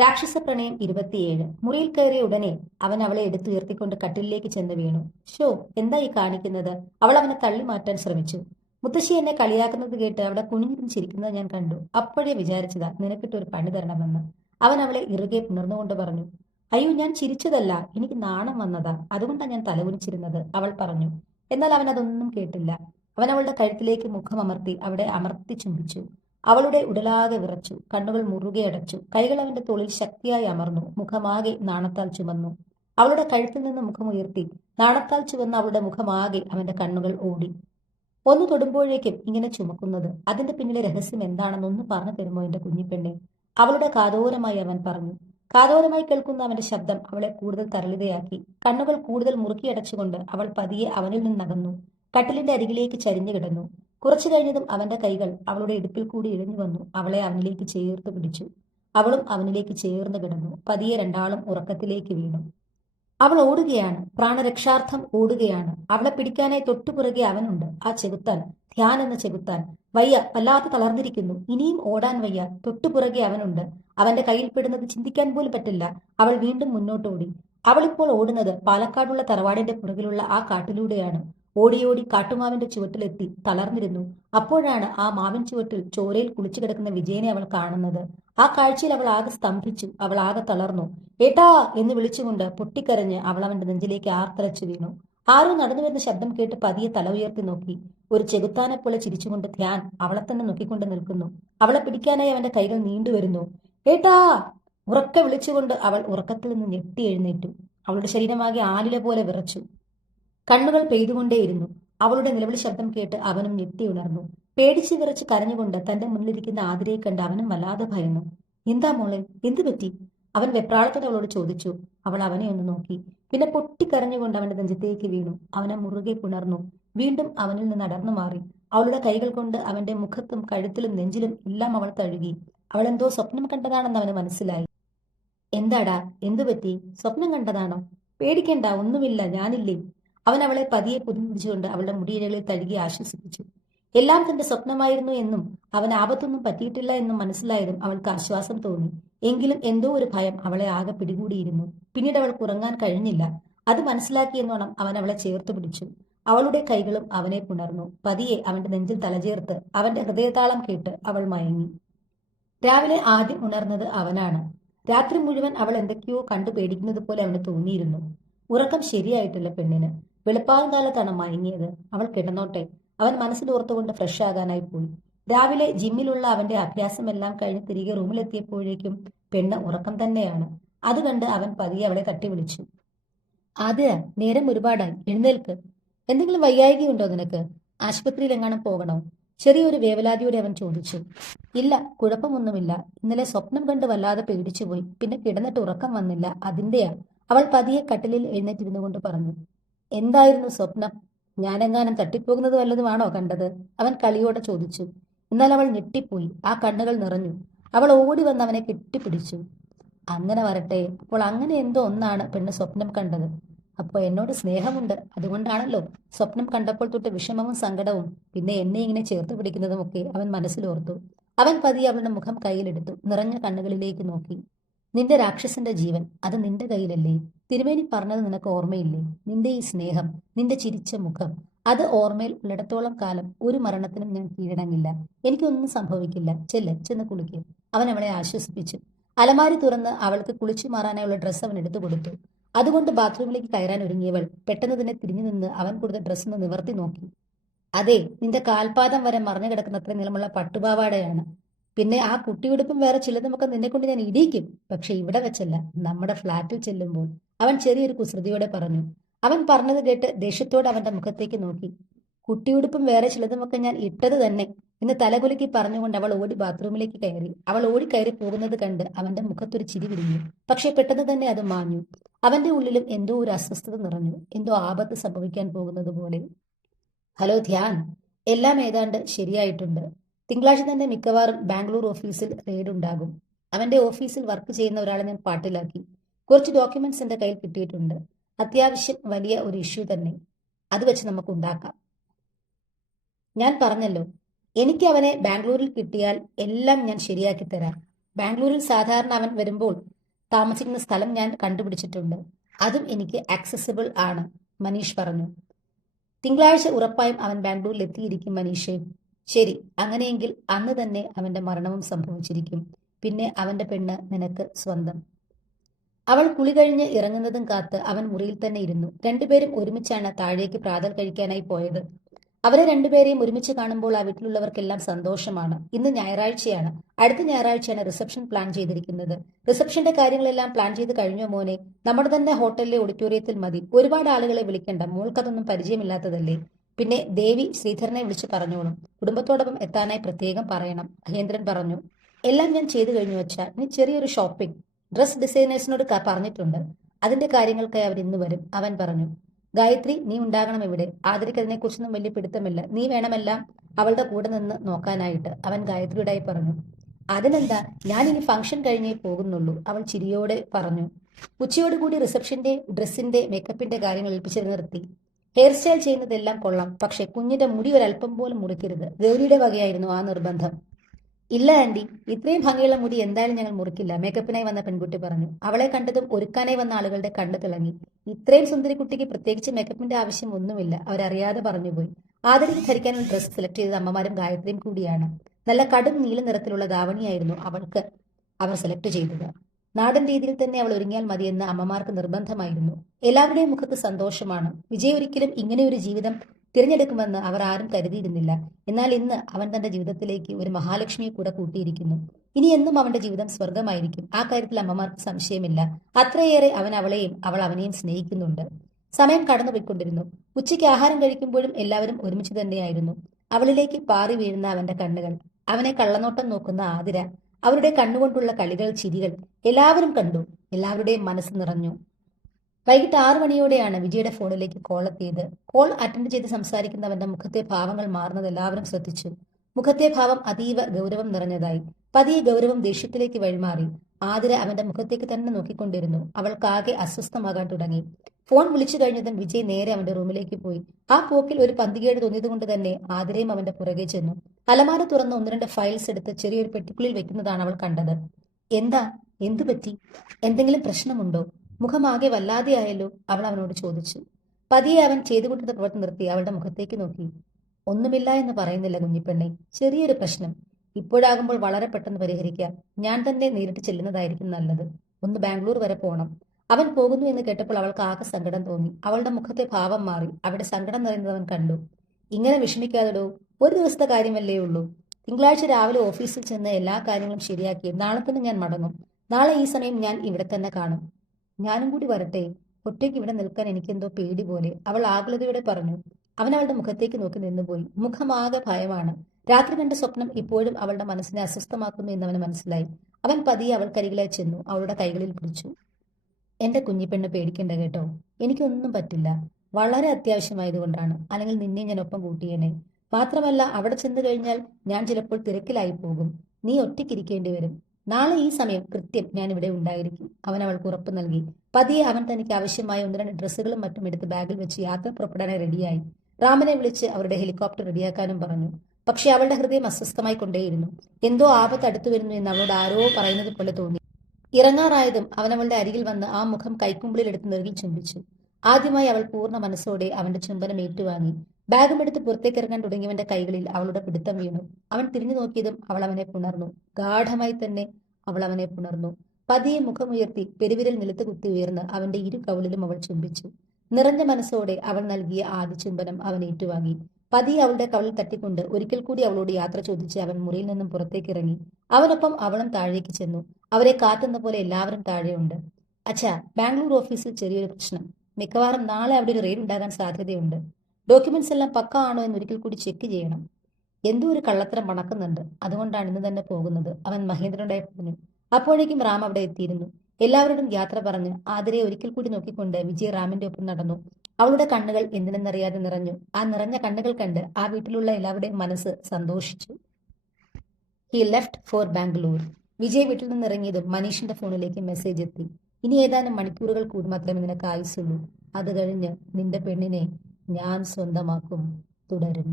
രാക്ഷസ പ്രണയം 27. മുറിയിൽ കയറിയ ഉടനെ അവൻ അവളെ എടുത്തുയർത്തിക്കൊണ്ട് കട്ടിലിലേക്ക് ചെന്ന് വീണു. ഷോ, എന്താ ഈ കാണിക്കുന്നത്? അവൾ അവനെ തള്ളി മാറ്റാൻ ശ്രമിച്ചു. മുത്തശ്ശി എന്നെ കളിയാക്കുന്നത് കേട്ട് അവിടെ കുനിഞ്ഞിരുന്ന് ചിരിക്കുന്നത് ഞാൻ കണ്ടു. അപ്പോഴേ വിചാരിച്ചതാ നിനക്കിട്ടൊരു പണി തരണമെന്ന്. അവൻ അവളെ ഇറുകെ പുണർന്നുകൊണ്ട് പറഞ്ഞു. അയ്യോ, ഞാൻ ചിരിച്ചതല്ല, എനിക്ക് നാണം വന്നതാ, അതുകൊണ്ടാണ് ഞാൻ തലകുനിച്ചിരുന്നത്, അവൾ പറഞ്ഞു. എന്നാൽ അവൻ അതൊന്നും കേട്ടില്ല. അവൻ അവളുടെ കഴുത്തിലേക്ക് മുഖമമർത്തി അവിടെ അമർത്തി ചുംബിച്ചു. അവളുടെ ഉടലാകെ വിറച്ചു, കണ്ണുകൾ മുറുകെ അടച്ചു, കൈകൾ അവന്റെ തോളിൽ ശക്തിയായി അമർന്നു, മുഖമാകെ നാണത്താൽ ചുമന്നു. അവളുടെ കഴുത്തിൽ നിന്ന് മുഖമുയർത്തി നാണത്താൽ ചുവന്ന അവളുടെ മുഖമാകെ അവന്റെ കണ്ണുകൾ ഓടി. ഒന്ന് തൊടുമ്പോഴേക്കും ഇങ്ങനെ ചുമക്കുന്നത്, അതിന്റെ പിന്നിലെ രഹസ്യം എന്താണെന്നൊന്ന് പറഞ്ഞു തരുമോ എന്റെ കുഞ്ഞിപ്പെണ്ണെ? അവളുടെ കാതോരമായി അവൻ പറഞ്ഞു. കാതോരമായി കേൾക്കുന്ന അവന്റെ ശബ്ദം അവളെ കൂടുതൽ തരളിതയാക്കി. കണ്ണുകൾ കൂടുതൽ മുറുക്കിയടച്ചുകൊണ്ട് അവൾ പതിയെ അവനിൽ നിന്നകന്നു. കട്ടിലിന്റെ അരികിലേക്ക് ചരിഞ്ഞു കിടന്നു. കുറച്ചു കഴിഞ്ഞതും അവന്റെ കൈകൾ അവളുടെ ഇടുപ്പിൽ കൂടി ഇഴഞ്ഞു വന്നു അവളെ അവനിലേക്ക് ചേർത്ത് പിടിച്ചു. അവളും അവനിലേക്ക് ചേർന്ന് കിടന്നു. പതിയെ രണ്ടാളും ഉറക്കത്തിലേക്ക് വീണു. അവൾ ഓടുകയാണ്, പ്രാണരക്ഷാർത്ഥം ഓടുകയാണ്. അവളെ പിടിക്കാനായി തൊട്ടുപുറകെ അവനുണ്ട്, ആ ചെകുത്താൻ, ധ്യാൻ എന്ന ചെകുത്താൻ. വയ്യ, വല്ലാതെ തളർന്നിരിക്കുന്നു, ഇനിയും ഓടാൻ വയ്യ. തൊട്ടുപുറകെ അവനുണ്ട്, അവന്റെ കയ്യിൽ പെടുന്നത് ചിന്തിക്കാൻ പോലും പറ്റില്ല. അവൾ വീണ്ടും മുന്നോട്ടോടി. അവളിപ്പോൾ ഓടുന്നത് പാലക്കാടുള്ള തറവാടിന്റെ പുറകിലുള്ള ആ കാട്ടിലൂടെയാണ്. ഓടിയോടി കാട്ടുമാവിന്റെ ചുവട്ടിലെത്തി തളർന്നിരുന്നു. അപ്പോഴാണ് ആ മാവിൻ ചുവട്ടിൽ ചോരയിൽ കുളിച്ചു കിടക്കുന്ന വിജയനെ അവൾ കാണുന്നത്. ആ കാഴ്ചയിൽ അവൾ ആകെ സ്തംഭിച്ചു. അവൾ ആകെ തളർന്നു. ഏട്ടാ എന്ന് വിളിച്ചുകൊണ്ട് പൊട്ടിക്കരഞ്ഞ് അവൾ അവന്റെ നെഞ്ചിലേക്ക് ആർത്തലച്ചു വീണു. ആരോ നടന്നു വരുന്ന ശബ്ദം കേട്ട് പതിയെ തല ഉയർത്തി നോക്കി. ഒരു ചെകുത്താനെ പോലെ ചിരിച്ചുകൊണ്ട് ധ്യാൻ അവളെ തന്നെ നോക്കിക്കൊണ്ട് നിൽക്കുന്നു. അവളെ പിടിക്കാനായി അവന്റെ കൈകൾ നീണ്ടുവരുന്നു. ഏട്ടാ ഉറക്കെ വിളിച്ചുകൊണ്ട് അവൾ ഉറക്കത്തിൽ നിന്ന് ഞെട്ടി എഴുന്നേറ്റു. അവളുടെ ശരീരമാകെ ആലില പോലെ വിറച്ചു. കണ്ണുകൾ പെയ്തുകൊണ്ടേയിരുന്നു. അവളുടെ നിലവിളി ശബ്ദം കേട്ട് അവനും ഞെട്ടി ഉണർന്നു. പേടിച്ച് വിറച്ച് കരഞ്ഞുകൊണ്ട് തന്റെ മുന്നിലിരിക്കുന്ന ആതിരയെ കണ്ട് അവനും വല്ലാതെ ഭയന്നു. എന്താ മോളെ, എന്തു പറ്റി? അവൻ വെപ്രാളത്തോടെ അവളോട് ചോദിച്ചു. അവൾ അവനെ ഒന്ന് നോക്കി. പിന്നെ പൊട്ടിക്കരഞ്ഞുകൊണ്ട് അവന്റെ നെഞ്ചത്തേക്ക് വീണു. അവനെ മുറുകെ പുണർന്നു. വീണ്ടും അവനിൽ നിന്ന് അടർന്നു മാറി. അവളുടെ കൈകൾ കൊണ്ട് അവന്റെ മുഖത്തും കഴുത്തിലും നെഞ്ചിലും എല്ലാം അവൾ തഴുകി. അവൾ എന്തോ സ്വപ്നം കണ്ടതാണെന്ന് അവന് മനസ്സിലായി. എന്താടാ, എന്തു പറ്റി? സ്വപ്നം കണ്ടതാണോ? പേടിക്കണ്ട, ഒന്നുമില്ല, ഞാനില്ലേ. അവൻ അവളെ പതിയെ പുതുപിടിച്ചുകൊണ്ട് അവളുടെ മുടിയിഴകളിൽ തഴുകി ആശ്വസിപ്പിച്ചു. എല്ലാം തന്റെ സ്വപ്നമായിരുന്നു എന്നും അവൻ ആപത്തൊന്നും പറ്റിയിട്ടില്ല എന്നും മനസ്സിലായതും അവൾക്ക് ആശ്വാസം തോന്നി. എങ്കിലും എന്തോ ഒരു ഭയം അവളെ ആകെ പിടികൂടിയിരുന്നു. പിന്നീട് അവൾക്ക് ഉറങ്ങാൻ കഴിഞ്ഞില്ല. അത് മനസ്സിലാക്കിയെന്നോണം അവൻ അവളെ ചേർത്തു പിടിച്ചു. അവളുടെ കൈകളും അവനെ പുണർന്നു. പതിയെ അവന്റെ നെഞ്ചിൽ തലചേർത്ത് അവന്റെ ഹൃദയതാളം കേട്ട് അവൾ മയങ്ങി. രാവിലെ ആദ്യം ഉണർന്നത് അവനാണ്. രാത്രി മുഴുവൻ അവൾ എന്തൊക്കെയോ കണ്ടു പേടിക്കുന്നത് പോലെ അവന് തോന്നിയിരുന്നു. ഉറക്കം ശരിയായിട്ടില്ല പെണ്ണിന്. വെളുപ്പാൻ കാലത്താണ് മയങ്ങിയത്. അവൾ കിടന്നോട്ടെ, അവൻ മനസ്സിലോർത്തുകൊണ്ട് ഫ്രഷ് ആകാനായി പോയി. രാവിലെ ജിമ്മിലുള്ള അവന്റെ അഭ്യാസമെല്ലാം കഴിഞ്ഞ് തിരികെ റൂമിലെത്തിയപ്പോഴേക്കും പെണ്ണ് ഉറക്കം തന്നെയാണ്. അത് കണ്ട് അവൻ പതിയെ അവളെ തട്ടി വിളിച്ചു. ആദ്യ, നേരം ഒരുപാടായി, എഴുന്നേൽക്ക്. എന്തെങ്കിലും വയ്യായികയുണ്ടോ നിനക്ക്? ആശുപത്രിയിൽ എങ്ങാനും പോകണോ? ചെറിയൊരു വേവലാതിയോടെ അവൻ ചോദിച്ചു. ഇല്ല, കുഴപ്പമൊന്നുമില്ല. ഇന്നലെ സ്വപ്നം കണ്ട് വല്ലാതെ പേടിച്ചുപോയി. പിന്നെ കിടന്നിട്ട് ഉറക്കം വന്നില്ല, അതിന്റെയാ. അവൾ പതിയെ കട്ടിലിൽ എഴുന്നേറ്റിരുന്നു കൊണ്ട് പറഞ്ഞു. എന്തായിരുന്നു സ്വപ്നം? ഞാനെങ്ങാനും തട്ടിപ്പോകുന്നത് വല്ലതുമാണോ കണ്ടത്? അവൻ കളിയോടെ ചോദിച്ചു. എന്നാൽ അവൾ ഞെട്ടിപ്പോയി. ആ കണ്ണുകൾ നിറഞ്ഞു. അവൾ ഓടി വന്ന് അവനെ കെട്ടിപ്പിടിച്ചു. അങ്ങനെ വരട്ടെ, അപ്പോൾ അങ്ങനെ എന്തോ ഒന്നാണ് പെണ്ണ് സ്വപ്നം കണ്ടത്. അപ്പോൾ എന്നോട് സ്നേഹമുണ്ട്, അതുകൊണ്ടാണല്ലോ സ്വപ്നം കണ്ടപ്പോൾ തൊട്ട് വിഷമവും സങ്കടവും പിന്നെ എന്നെ ഇങ്ങനെ ചേർത്ത് പിടിക്കുന്നതുമൊക്കെ അവൻ മനസ്സിലോർത്തു. അവൻ പതിയെ അവളുടെ മുഖം കയ്യിലെടുത്തു. നിറഞ്ഞ കണ്ണുകളിലേക്ക് നോക്കി. നിന്റെ രാക്ഷസന്റെ ജീവൻ അത് നിന്റെ കയ്യിലല്ലേ? തിരുമേനി പറഞ്ഞത് നിനക്ക് ഓർമ്മയില്ലേ? നിന്റെ ഈ സ്നേഹം, നിന്റെ ചിരിച്ച മുഖം, അത് ഓർമ്മയിൽ ഉള്ളിടത്തോളം കാലം ഒരു മരണത്തിനും ഞാൻ കീഴടങ്ങില്ല. എനിക്കൊന്നും സംഭവിക്കില്ല. ചെന്ന് കുളിക്കുക. അവൻ അവളെ ആശ്വസിപ്പിച്ചു. അലമാരി തുറന്ന് അവൾക്ക് കുളിച്ചു മാറാനായുള്ള ഡ്രസ്സ് അവൻ എടുത്തു കൊടുത്തു. അതുകൊണ്ട് ബാത്റൂമിലേക്ക് കയറാൻ ഒരുങ്ങിയവൾ പെട്ടെന്ന് തന്നെ തിരിഞ്ഞു നിന്ന് അവൻ കൊടുത്ത ഡ്രസ്സൊന്ന് നിവർത്തി നോക്കി. അതെ, നിന്റെ കാൽപാദം വരെ മറിഞ്ഞു കിടക്കുന്ന അത്ര നീളമുള്ള പട്ടുപാവാടയാണ്. പിന്നെ ആ കുട്ടിയുടുപ്പും വേറെ ചിലതുമൊക്കെ നിന്നെ കൊണ്ട് ഞാൻ ഇടിയിക്കും. പക്ഷെ ഇവിടെ വെച്ചല്ല, നമ്മുടെ ഫ്ലാറ്റിൽ ചെല്ലുമ്പോൾ, അവൻ ചെറിയൊരു കുസൃതിയോടെ പറഞ്ഞു. അവൻ പറഞ്ഞത് കേട്ട് ദേഷ്യത്തോടെ അവന്റെ മുഖത്തേക്ക് നോക്കി. കുട്ടിയുടുപ്പും വേറെ ചിലതുമൊക്കെ ഞാൻ ഇട്ടത് തന്നെ എന്ന് തലകുലുക്കി പറഞ്ഞുകൊണ്ട് അവൾ ഓടി ബാത്റൂമിലേക്ക് കയറി. അവൾ ഓടിക്കയറി പോകുന്നത് കണ്ട് അവന്റെ മുഖത്തൊരു ചിരി വിരിഞ്ഞു. പക്ഷെ പെട്ടെന്ന് തന്നെ അത് മാഞ്ഞു. അവന്റെ ഉള്ളിലും എന്തോ ഒരു അസ്വസ്ഥത നിറഞ്ഞു. എന്തോ ആപത്ത് സംഭവിക്കാൻ പോകുന്നത് പോലെ. ഹലോ ധ്യാൻ, എല്ലാം ഏതാണ്ട് ശരിയായിട്ടുണ്ട്. തിങ്കളാഴ്ച തന്നെ മിക്കവാറും ബാംഗ്ലൂർ ഓഫീസിൽ റെയ്ഡ് ഉണ്ടാകും. അവന്റെ ഓഫീസിൽ വർക്ക് ചെയ്യുന്ന ഒരാളെ ഞാൻ പാട്ടിലാക്കി. കുറച്ച് ഡോക്യുമെന്റ്സ് എന്റെ കയ്യിൽ കിട്ടിയിട്ടുണ്ട്. അത്യാവശ്യം വലിയ ഒരു ഇഷ്യൂ തന്നെ. അത് വെച്ച് നമുക്ക് ഉണ്ടാക്കാം. ഞാൻ പറഞ്ഞല്ലോ, എനിക്ക് അവനെ ബാംഗ്ലൂരിൽ കിട്ടിയാൽ എല്ലാം ഞാൻ ശരിയാക്കി തരാം. ബാംഗ്ലൂരിൽ സാധാരണ അവൻ വരുമ്പോൾ താമസിക്കുന്ന സ്ഥലം ഞാൻ കണ്ടുപിടിച്ചിട്ടുണ്ട്. അതും എനിക്ക് ആക്സസിബിൾ ആണ്, മനീഷ് പറഞ്ഞു. തിങ്കളാഴ്ച ഉറപ്പായും അവൻ ബാംഗ്ലൂരിൽ എത്തിയിരിക്കും മനീഷേ. ശരി, അങ്ങനെയെങ്കിൽ അന്ന് തന്നെ അവന്റെ മരണവും സംഭവിച്ചിരിക്കും. പിന്നെ അവന്റെ പെണ്ണ് നിനക്ക് സ്വന്തം. അവൾ കുളി കഴിഞ്ഞ് ഇറങ്ങുന്നതും കാത്ത് അവൻ മുറിയിൽ തന്നെ ഇരുന്നു. രണ്ടുപേരും ഒരുമിച്ചാണ് താഴേക്ക് പ്രാതൽ കഴിക്കാനായി പോയത്. അവരെ രണ്ടുപേരെയും ഒരുമിച്ച് കാണുമ്പോൾ ആ വീട്ടിലുള്ളവർക്കെല്ലാം സന്തോഷമാണ്. ഇന്ന് ഞായറാഴ്ചയാണ്. അടുത്ത ഞായറാഴ്ചയാണ് റിസപ്ഷൻ പ്ലാൻ ചെയ്തിരിക്കുന്നത്. റിസപ്ഷന്റെ കാര്യങ്ങളെല്ലാം പ്ലാൻ ചെയ്ത് കഴിഞ്ഞോ മോനെ? നമ്മുടെ തന്നെ ഹോട്ടലിലെ ഓഡിറ്റോറിയത്തിൽ മതി. ഒരുപാട് ആളുകളെ വിളിക്കണ്ട, മോൾക്കതൊന്നും പരിചയമില്ലാത്തതല്ലേ. പിന്നെ ദേവി ശ്രീധരനെ വിളിച്ച് പറഞ്ഞോളും. കുടുംബത്തോടൊപ്പം എത്താനായി പ്രത്യേകം പറയണം, മഹേന്ദ്രൻ പറഞ്ഞു. എല്ലാം ഞാൻ ചെയ്തു കഴിഞ്ഞു വച്ചാ. ഇനി ചെറിയൊരു ഷോപ്പിംഗ്. ഡ്രസ് ഡിസൈനേഴ്സിനോട് പറഞ്ഞിട്ടുണ്ട്. അതിന്റെ കാര്യങ്ങൾക്കായി അവർ ഇന്ന് വരും, അവൻ പറഞ്ഞു. ഗായത്രി, നീ ഉണ്ടാകണം ഇവിടെ. ആതിരയ്ക്ക് അതിനെക്കുറിച്ചൊന്നും വലിയ പിടുത്തമില്ല. നീ വേണമെല്ലാം അവളുടെ കൂടെ നിന്ന് നോക്കാനായിട്ട്, അവൻ ഗായത്രിയോടായി പറഞ്ഞു. അതിനെന്താ, ഞാനിനി ഫംഗ്ഷൻ കഴിഞ്ഞേ പോകുന്നുള്ളൂ, അവൾ ചിരിയോടെ പറഞ്ഞു. ഉച്ചയോടുകൂടി റിസപ്ഷന്റെ ഡ്രസ്സിന്റെ മേക്കപ്പിന്റെ കാര്യങ്ങൾ ഏൽപ്പിച്ച് നിർത്തി. ഹെയർ സ്റ്റൈൽ ചെയ്യുന്നതെല്ലാം കൊള്ളാം, പക്ഷെ കുഞ്ഞിന്റെ മുടി ഒരല്പം പോലും മുറിക്കരുത്. ഗൗരിയുടെ വകയായിരുന്നു ആ നിർബന്ധം. ഇല്ല ആന്റി, ഇത്രയും ഭംഗിയുള്ള മുടി എന്തായാലും ഞങ്ങൾ മുറിക്കില്ല, മേക്കപ്പിനായി വന്ന പെൺകുട്ടി പറഞ്ഞു. അവളെ കണ്ടതും ഒരുക്കാനായി വന്ന ആളുകളുടെ കണ്ണ് തിളങ്ങി. ഇത്രയും സുന്ദരി കുട്ടിക്ക് പ്രത്യേകിച്ച് മേക്കപ്പിന്റെ ആവശ്യം ഒന്നുമില്ല, അവരറിയാതെ പറഞ്ഞുപോയി. ആദരിക്ക് ധരിക്കാനുള്ള ഡ്രസ്സ് സെലക്ട് ചെയ്തത് അമ്മമാരും ഗായത്രിയും കൂടിയാണ്. നല്ല കടും നീല നിറത്തിലുള്ള ധാവണിയായിരുന്നു അവൾക്ക് അവർ സെലക്ട് ചെയ്തത്. നാടൻ രീതിയിൽ തന്നെ അവൾ ഒരുങ്ങിയാൽ മതിയെന്ന് അമ്മമാർക്ക് നിർബന്ധമായിരുന്നു. എല്ലാവരുടെയും മുഖത്ത് സന്തോഷമാണ്. വിജയ് ഒരിക്കലും ഇങ്ങനെയൊരു ജീവിതം തിരഞ്ഞെടുക്കുമെന്ന് അവർ ആരും കരുതിയിരുന്നില്ല. എന്നാൽ ഇന്ന് അവൻ തന്റെ ജീവിതത്തിലേക്ക് ഒരു മഹാലക്ഷ്മിയെ കൂടെ കൂട്ടിയിരിക്കുന്നു. ഇനി എന്നും അവന്റെ ജീവിതം സ്വർഗമായിരിക്കും. ആ കാര്യത്തിൽ അമ്മമാർക്ക് സംശയമില്ല. അത്രയേറെ അവൻ അവളെയും അവൾ അവനെയും സ്നേഹിക്കുന്നുണ്ട്. സമയം കടന്നുപോയിക്കൊണ്ടിരുന്നു. ഉച്ചയ്ക്ക് ആഹാരം കഴിക്കുമ്പോഴും എല്ലാവരും ഒരുമിച്ച് തന്നെയായിരുന്നു. അവളിലേക്ക് പാറി വീഴുന്ന അവന്റെ കണ്ണുകൾ, അവനെ കള്ളനോട്ടം നോക്കുന്ന ആതിര, അവരുടെ കണ്ണുകൊണ്ടുള്ള കളികൾ, ചിരികൾ എല്ലാവരും കണ്ടു. എല്ലാവരുടെയും മനസ്സ് നിറഞ്ഞു. വൈകിട്ട് 6 മണിയോടെയാണ് വിജയുടെ ഫോണിലേക്ക് കോൾ എത്തിയത്. കോൾ അറ്റൻഡ് ചെയ്ത് സംസാരിക്കുന്നവന്റെ മുഖത്തെ ഭാവങ്ങൾ മാറുന്നത് എല്ലാവരും ശ്രദ്ധിച്ചു. മുഖത്തെ ഭാവം അതീവ ഗൗരവം നിറഞ്ഞതായി. പതിയെ ഗൗരവം ദേഷ്യത്തിലേക്ക് വഴിമാറി. ആതിര അവന്റെ മുഖത്തേക്ക് തന്നെ നോക്കിക്കൊണ്ടിരുന്നു. അവൾക്കാകെ അസ്വസ്ഥമാകാൻ തുടങ്ങി. ഫോൺ വിളിച്ചു കഴിഞ്ഞതും വിജയ് നേരെ അവന്റെ റൂമിലേക്ക് പോയി. ആ പോക്കിൽ ഒരു പന്തികേട് തോന്നിയതുകൊണ്ട് തന്നെ ആതിരയും അവന്റെ പുറകെ ചെന്നു. അലമാര തുറന്ന് 1-2 ഫയൽസ് എടുത്ത് ചെറിയൊരു പെട്ടിക്കുള്ളിൽ വെക്കുന്നതാണ് അവൾ കണ്ടത്. എന്താ, എന്തു പറ്റി? എന്തെങ്കിലും പ്രശ്നമുണ്ടോ? മുഖമാകെ വല്ലാതെയായല്ലോ, അവൾ അവനോട് ചോദിച്ചു. പതിയെ അവൻ ചെയ്തുകൂട്ടുന്ന പ്രവർത്തി നിർത്തി അവളുടെ മുഖത്തേക്ക് നോക്കി. ഒന്നുമില്ല എന്ന് പറയുന്നില്ല കുഞ്ഞിപ്പെണ്ണെ, ചെറിയൊരു പ്രശ്നം. ഇപ്പോഴാകുമ്പോൾ വളരെ പെട്ടെന്ന് പരിഹരിക്കാം. ഞാൻ തന്നെ നേരിട്ട് ചെല്ലുന്നതായിരിക്കും നല്ലത്. ഒന്ന് ബാംഗ്ലൂർ വരെ പോകണം. അവൻ പോകുന്നു എന്ന് കേട്ടപ്പോൾ അവൾക്ക് ആകെ സങ്കടം തോന്നി. അവളുടെ മുഖത്തെ ഭാവം മാറി. അവിടെ സങ്കടം നിറയുന്നത് അവൻ കണ്ടു. ഇങ്ങനെ വിഷമിക്കാതെടോ, ഒരു ദിവസത്തെ കാര്യമല്ലേ ഉള്ളൂ. തിങ്കളാഴ്ച രാവിലെ ഓഫീസിൽ ചെന്ന് എല്ലാ കാര്യങ്ങളും ശരിയാക്കി നാളെ തന്നെ ഞാൻ മടങ്ങും. നാളെ ഈ സമയം ഞാൻ ഇവിടെ തന്നെ കാണും. ഞാനും കൂടി വരട്ടെ? ഒറ്റയ്ക്ക് ഇവിടെ നിൽക്കാൻ എനിക്കെന്തോ പേടി പോലെ, അവൾ ആകുലതയോടെ പറഞ്ഞു. അവൻ അവളുടെ മുഖത്തേക്ക് നോക്കി നിന്നുപോയി. മുഖമാകെ ഭയമാണ്. രാത്രി കണ്ട സ്വപ്നം ഇപ്പോഴും അവളുടെ മനസ്സിനെ അസ്വസ്ഥമാക്കുന്നു എന്ന് അവന് മനസ്സിലായി. അവൻ പതിയെ അവൾക്കരികിലെ ചെന്നു അവളുടെ കൈകളിൽ പിടിച്ചു. എന്റെ കുഞ്ഞിപ്പെണ്ണ് പേടിക്കണ്ട കേട്ടോ, എനിക്കൊന്നും പറ്റില്ല. വളരെ അത്യാവശ്യമായതുകൊണ്ടാണ്, അല്ലെങ്കിൽ നിന്നെ ഞാൻ ഒപ്പം കൂട്ടിയേനെ. മാത്രമല്ല അവിടെ ചെന്ന് കഴിഞ്ഞാൽ ഞാൻ ചിലപ്പോൾ തിരക്കിലായി പോകും. നീ ഒറ്റയ്ക്കിരിക്കേണ്ടി വരും. നാളെ ഈ സമയം കൃത്യം ഞാൻ ഇവിടെ ഉണ്ടായിരിക്കും, അവൻ അവൾക്ക് ഉറപ്പ് നൽകി. പതിയെ അവൻ തനിക്ക് ആവശ്യമായ 1-2 ഡ്രസ്സുകളും മറ്റും എടുത്ത് ബാഗിൽ വെച്ച് യാത്ര പുറപ്പെടാനായി റെഡിയായി. റാമിനെ വിളിച്ച് അവരുടെ ഹെലികോപ്റ്റർ റെഡിയാക്കാനും പറഞ്ഞു. പക്ഷെ അവളുടെ ഹൃദയം അസ്വസ്ഥമായി കൊണ്ടേയിരുന്നു. എന്തോ ആപത്ത് അടുത്തു വരുന്നു എന്ന് അവളോട് ആരോ പറയുന്നത് പോലെ തോന്നി. ഇറങ്ങാറായതും അവൻ അവളുടെ അരികിൽ വന്ന് ആ മുഖം കൈക്കുമ്പിളിൽ എടുത്ത് നെറുകിൽ ചുംബിച്ചു. ആദ്യമായി അവൾ പൂർണ്ണ മനസ്സോടെ അവന്റെ ചുംബനം ഏറ്റുവാങ്ങി. ബാഗും എടുത്ത് പുറത്തേക്ക് ഇറങ്ങാൻ തുടങ്ങിയവന്റെ കൈകളിൽ അവളുടെ പിടുത്തം വീണു. അവൻ തിരിഞ്ഞു നോക്കിയതും അവൾ അവനെ പുണർന്നു. ഗാഠമായി തന്നെ അവൾ അവനെ പുണർന്നു. പതിയെ മുഖമുയർത്തി പെരുവിരൽ നിലത്ത് കുത്തി ഉയർന്ന് അവന്റെ ഇരു കവിളിലും അവൾ ചുംബിച്ചു. നിറഞ്ഞ മനസ്സോടെ അവൾ നൽകിയ ആദ്യ ചുംബനം അവൻ ഏറ്റുവാങ്ങി. പതിയെ അവളുടെ കവിളിൽ തട്ടിക്കൊണ്ട് ഒരിക്കൽ കൂടി അവളോട് യാത്ര ചോദിച്ച് അവൻ മുറിയിൽ നിന്നും പുറത്തേക്ക് ഇറങ്ങി. അവനൊപ്പം അവളും താഴേക്ക് ചെന്നു. അവരെ കാത്തുന്ന പോലെ എല്ലാവരും താഴെയുണ്ട്. അച്ഛാ, ബാംഗ്ലൂർ ഓഫീസിൽ ചെറിയൊരു പ്രശ്നം. മിക്കവാറും നാളെ അവിടെ ഒരു റെയ്ഡ് ഉണ്ടാകാൻ സാധ്യതയുണ്ട്. ഡോക്യുമെന്റ്സ് എല്ലാം പക്ക ആണോ എന്ന് ഒരിക്കൽ കൂടി ചെക്ക് ചെയ്യണം. എന്തോ ഒരു കള്ളത്തരം മണക്കുന്നുണ്ട്, അതുകൊണ്ടാണ് ഇന്ന് തന്നെ പോകുന്നത്, അവൻ മഹേന്ദ്രനോടെ പറഞ്ഞു. അപ്പോഴേക്കും റാം അവിടെ എത്തിയിരുന്നു. എല്ലാവരോടും യാത്ര പറഞ്ഞ് ആതിരയെ ഒരിക്കൽ കൂടി നോക്കിക്കൊണ്ട് വിജയ് റാമിന്റെ ഒപ്പം നടന്നു. അവളുടെ കണ്ണുകൾ എന്തിനെന്നറിയാതെ നിറഞ്ഞു. ആ നിറഞ്ഞ കണ്ണുകൾ കണ്ട് ആ വീട്ടിലുള്ള എല്ലാവരുടെയും മനസ്സ് സന്തോഷിച്ചു. He left for Bangalore. Vijay വീട്ടിൽ നിന്ന് ഇറങ്ങിയതും മനീഷിന്റെ ഫോണിലേക്ക് മെസ്സേജ് എത്തി. ഇനി ഏതാനും മണിക്കൂറുകൾ കൂടി മാത്രമേ നിനക്ക് ആയുസുള്ളൂ. അത് കഴിഞ്ഞ് നിന്റെ പെണ്ണിനെ ഞാൻ സ്വന്തമാക്കും. തുടരും.